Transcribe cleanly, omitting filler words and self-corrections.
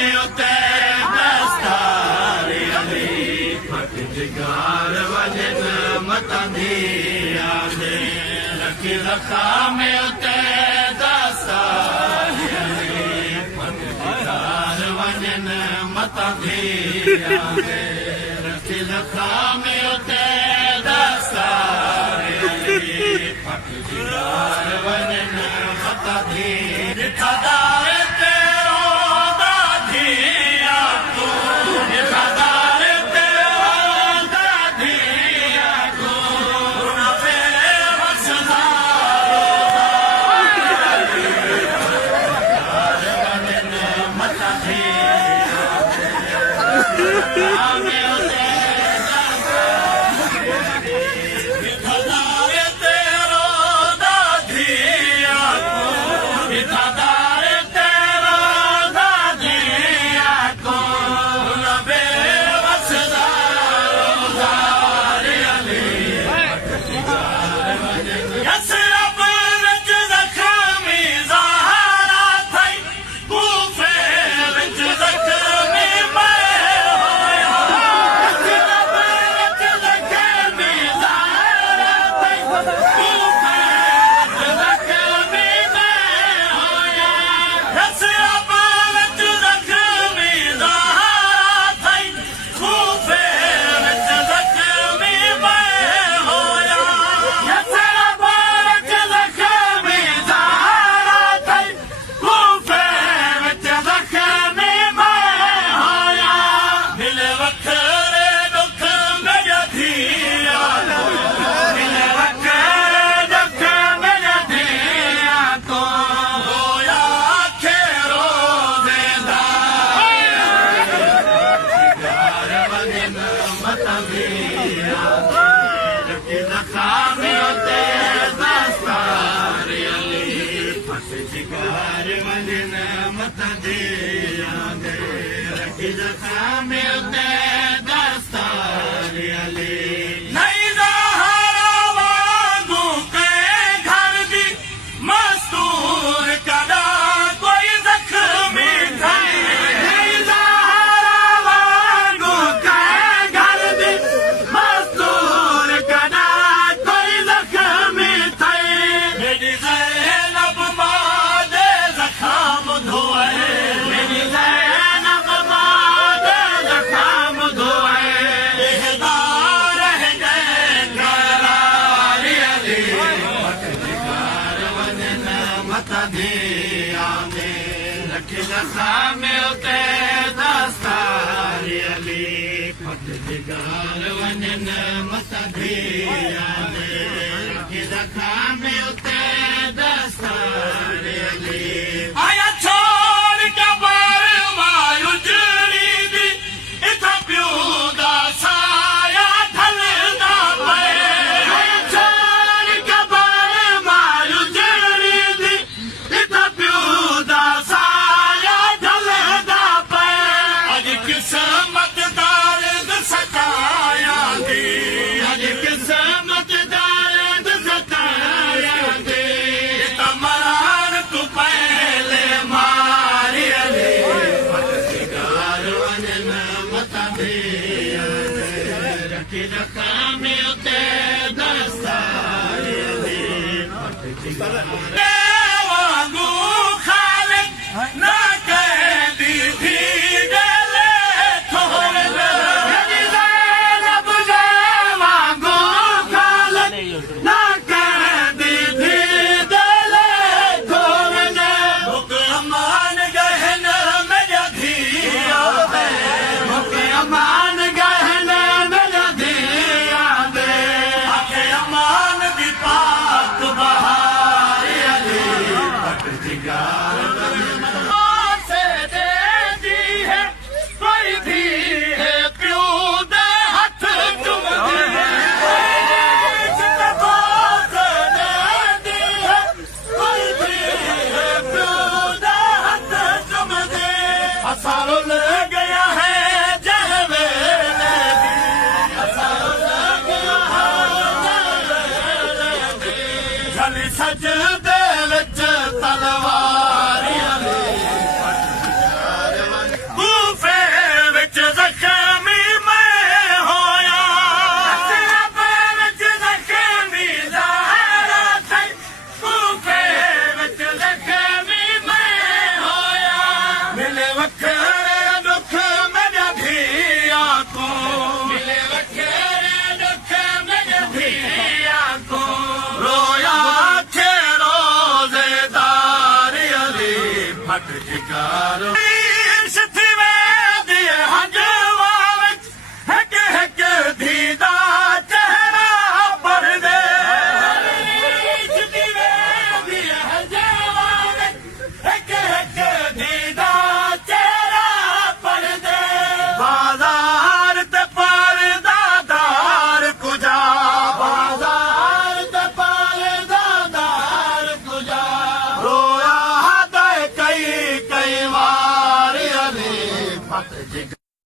में उते दस्तार अली फट जिगार वजन मतंदी आंदे रखी रखा में उते दस्तार अली फट जिगार वजन मतंदी आंदे रखी रखा में उते दस्तार अली फट जिगार वजन मतंदी ठदार तेरो दाधिया तू ठदार तेरो दाधिया तू नफे वसदारो दार मता दिया आमे उते ठदार तेरो दाधिया तू ठदार तेरो दाधिया तू नबे वसदारो दार अली यसरब विच ज़ख़्मी ज़हरा थई कूफे विच ज़ख़्मी मैं होया यसरब विच ज़ख़्मी ज़हरा थई कूफे विच ज़ख़्मी मैं होया यसरब विच ज़ख़्मी ज़हरा थई कूफे विच ज़ख़्मी मैं होया यसरब विच ज़ख़्मी ज़हरा थई कूफे विच ज़ख़्मी मैं होया दिल वखरे दुख मेरा थिया दिल वखरे दुख मेरा थिया तो होया खेरो देदार वजन मतंदिया रखी रखा में उते दस्तार अली फट जिगार वजन मतंदिया रखी रखा में उते दस्तार अली नहीं ज़हरा वांगू के घर दी मस्तूर कदा कोई ज़ख़्मी थई नहीं ज़हरा वांगू के घर दी मस्तूर कदा कोई ज़ख़्मी थई मेरी ज़ैनब मां दे ज़ख़्म धोए मेरी ज़ैनब मां दे ज़ख़्म धोए बेहदार रह गए करार अली फट जिगार वजन मतंदिया रखी रखा में उते दस्तार अली फट जिगार वजन मतंदिया रखी रखा में उते दस्तार अली आया छोड़ के बार मायू जड़ी दी इथा प्यो दा साया ढलदा पे आया छोड़ के बार मायू जड़ी दी इथा प्यो दा साया ढलदा पे अज किस्मत दार सताया दी अज किस्मत दार सताया दी तमरान तू पहले मारी अली फट जिगार वजन मतंदिया रखी रखा में उते दस्तार अली फट जिगार वांगू खालिक ना कहती थी गले थोड़े मेरी ज़ैनब जे वांगू खालिक ना कहती थी गले थोड़े मुक अमान गहन मेरा धिया दे मुक अमान गहन मेरा धिया दे आखे अमान दी पाक बहार अली फट जिगार से दे दी है कोई भी है प्यो दे हाथ चुम दे दे दी है कोई भी है प्यो दे हाथ चुम दे असारो ले गया है जहवे असारो ले गया है जहवे झली सजदे विच तलवार अली मिले वखेरे दुख मेरे धिया को मिले वखेरे दुख मेरे धिया को रोया थे रोजेदार अली फट जिगर सथवे दिए हजवा विच हक हक दीदा चेहरा पर दे सथवे दिए हजवा विच हक हक दीदा चेहरा पर दे बाजार ते परदादार कुजा बाजार ते परदादार कुजा रोया दे कई कई वार अली फट जिगर